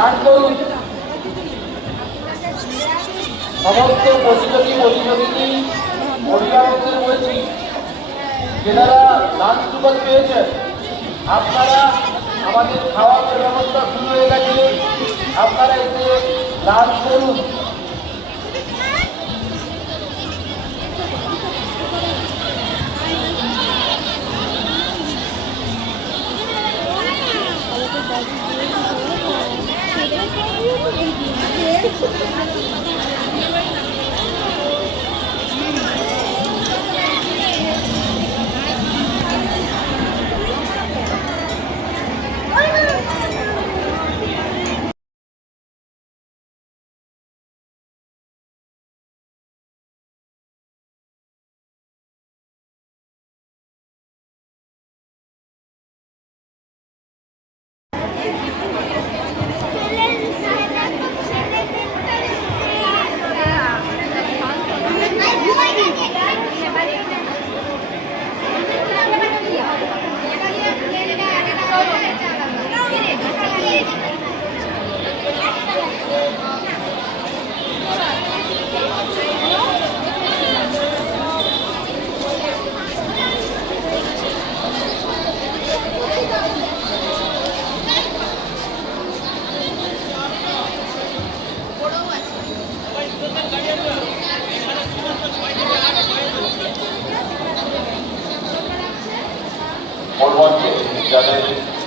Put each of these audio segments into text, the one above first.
দান করুন। সমস্ত প্রতিযোগী অভিভাবকদের বলছি, যেনারা লাঞ্চ কুপন পেয়েছেন, আপনারা আমাদের খাওয়ার ব্যবস্থা শুরু হয়ে গেছে, আপনারা এসে লাঞ্চ করুন।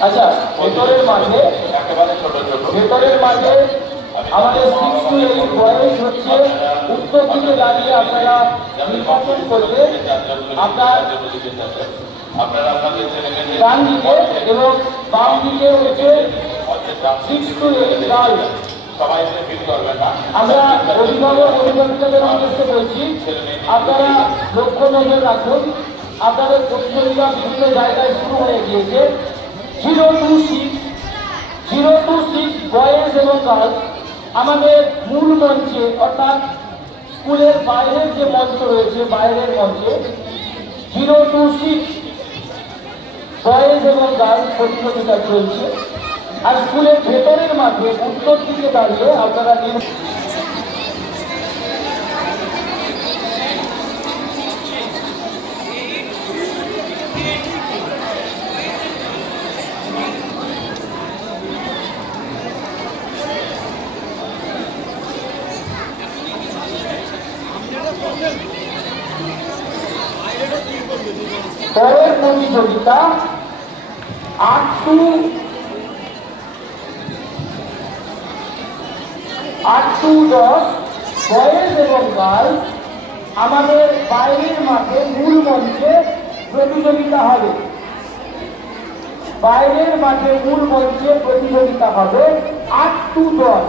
আচ্ছা, ভেতরের মাঝে একেবারে ছোট ভেতরের মাঝে আমাদের 6 to 8 বয়স হচ্ছে উত্তর দিকে দাঁড়িয়ে আপনারা নির্বাচন করবে। আপনারা ডান দিকে এবং বাম দিকে হচ্ছে 6 to 8 গার্ল। আমরা অভিভাবকদের উদ্দেশ্যে বলছি, আপনারা লক্ষ্য নজর রাখুন। আপনাদের প্রতিযোগিতা বিভিন্ন জায়গায় শুরু হয়ে গিয়েছে। 0 to 6 বয়েজ এবং গার্লস আমাদের মূল মঞ্চে, অর্থাৎ স্কুলের বাইরের যে মঞ্চ রয়েছে, বাইরের মঞ্চে 0 to 6 বয়েজ এবং গার্লস প্রতিযোগিতা চলছে। আর স্কুলের ভেতরের মাঠে উত্তর দিকে দাঁড়িয়ে আপনারা পরের প্রতিযোগিতা 8 to 10 বয়েজ এবং গার্লস আমাদের বাইরের মাঠে মূল মঞ্চে প্রতিযোগিতা হবে। বাইরের মাঠে মূল মঞ্চে প্রতিযোগিতা হবে 8 to 10।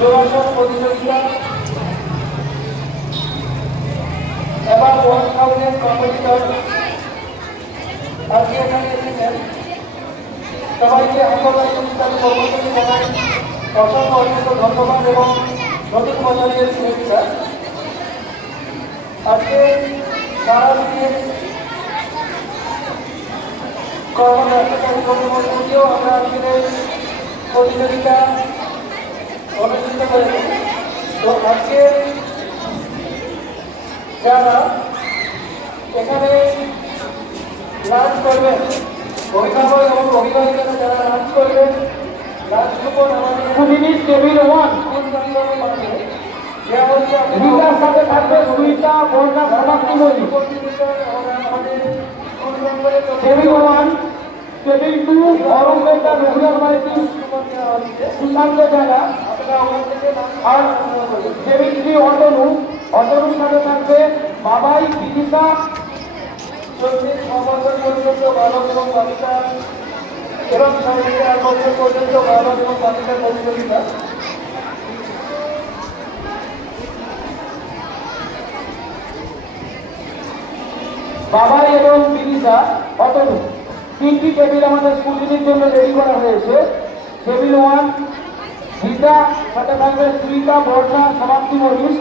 যোগাসন প্রতিযোগিতা এবার ওয়ার্কআউটের কম্পিটিটর আজকে এখানে এসেছেন। সবাইকে অঙ্গবাদী কর্মসূচি জানাই অসংখ্য ধন্যবাদ এবং নতুন বছরের শুভেচ্ছা। আজকে সারাদিনের কর্মব্যস্ততার মধ্যেও আমরা আজকে প্রতিযোগিতা অনুষ্ঠিত করেছি। তো আজকে যারা এখানে লাঞ্চ করবেন, অভিভাবক এবং অভিভাবিকারা যারা লাঞ্চ করবেন, লাঞ্চ কুপন আমাদের টেবিল 1 সুইটার সাথে থাকবে। সুইটা বর্ণা সমাপ্তি বলি টেবিল 1, টেবিল 2 অরঙ্গেটা রঘুনাথ মাইতি সুশান্ত জায়গা, আর টেবিল 3 অতনুর সাথে থাকবে বাবাই বিদিশা। 24 বছর পর্যন্ত বালক এবং বালিকা এবং সাড়ে 4 বছর পর্যন্ত বাবা এবং বাচ্চাদের প্রতিযোগিতা। বাবাই এবং বিদিশা অতনু 3টি টেবিল আমাদের স্কুলের জন্য রেডি করা হয়েছে। টেবিল 1 গীতা, সাথে থাকবে সুইতা, বর্ষা, সমাপ্তি, মনীষ।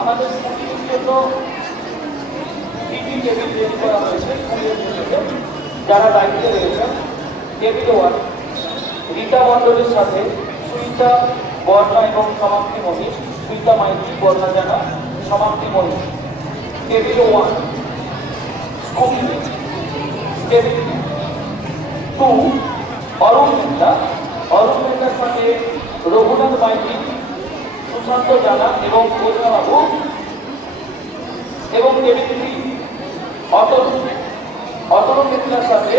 আমাদের স্কুলের জন্য 3টি টেবিল রেডি করা হয়েছে স্কুলের জন্য। যারা দায়িত্বে রয়েছেন, টেবিল 1 রীতা মণ্ডলের সাথে সুইতা, বর্ণা এবং সমাপ্তি মনীষ। সুইতা Maiti, Barna Jana, Samapti Manish. Table 1 school. Table 2 Arun Mehta. Arun মেহতার সাথে রঘুনাথ মাইতি, সুশান্ত জানা এবং বাবু। এবং টেবিল 3 অতনু মিত্রার সাথে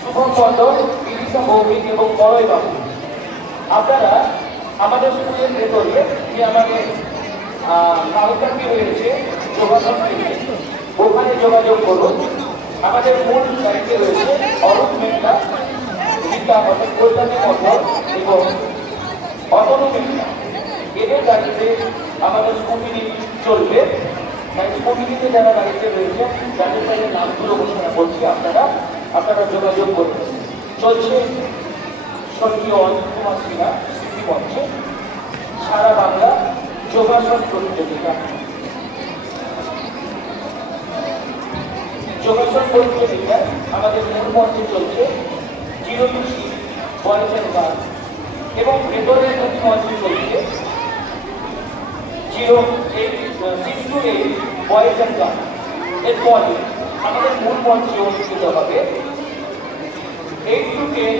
শুভম মণ্ডল, বিদিশা ভৌমিক এবং বড়ই বাবু। আপনারা আমাদের স্কুলের ভেতরে যে আমাদের কালকাটি রয়েছে যোগাযোগ কেন্দ্রে, ওখানে যোগাযোগ করুন। আমাদের মূল দায়িত্বে রয়েছে অরূপ মেহতা, গীতা অর্থাৎ কল্যাণী মণ্ডল এবং অতনু মিত্রা। এদের দায়িত্বে আমাদের স্কুলটি চলবে। তাই স্কুলটিতে যারা দায়িত্বে রয়েছে যাদের বাইরে নামগুলো ঘোষণা করছি, আপনারা যোগাযোগ করবেন। চলছে স্বর্গীয় অজিত কুমার সিনহা স্মৃতি মঞ্চে সারা বাংলা যোগাসন প্রতিযোগিতা। যোগাসন প্রতিযোগিতায় আমাদের মূল মঞ্চে চলছে 0 to 6 বয়েজ এন্ড গার্লস এবং ভেতরের দুটি মঞ্চে চলছে 6 to 8 বয়েজ এন্ড গার্লস। এরপরে আমাদের মূল মঞ্চে অনুষ্ঠিত হবে 8 to 10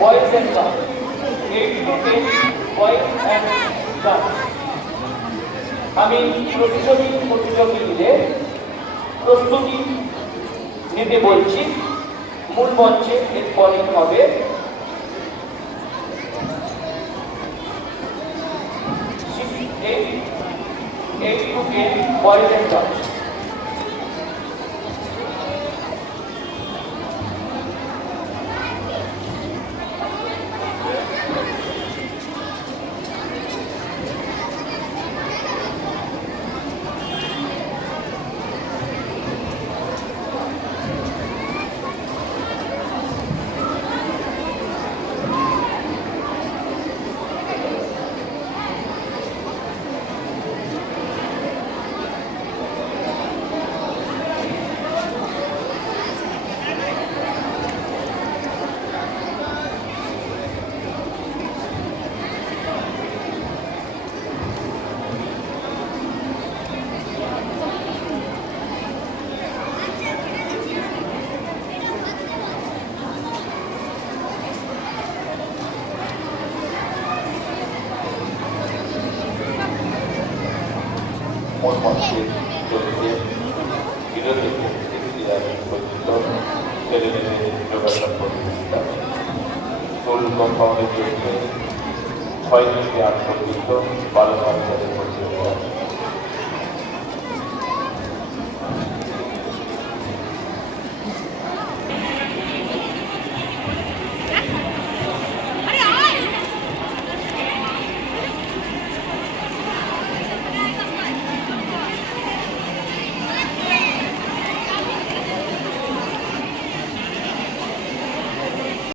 boys and girls. 8 to 10 boys and girls. আমি প্রতিযোগীদের প্রস্তুতি নিতে বলছি। মূল মঞ্চে এরপরে হবে 8 to 10 boys and girls. Zero থেকে 6 ইয়ার্স পর্যন্ত ছেলে মেয়েদের যোগাযোগ প্রতিযোগিতা, স্কুল কম্পাউন্ডে চলছে 6 থেকে 8 পর্যন্ত 12 বাচ্চাদের প্রতিযোগিতা।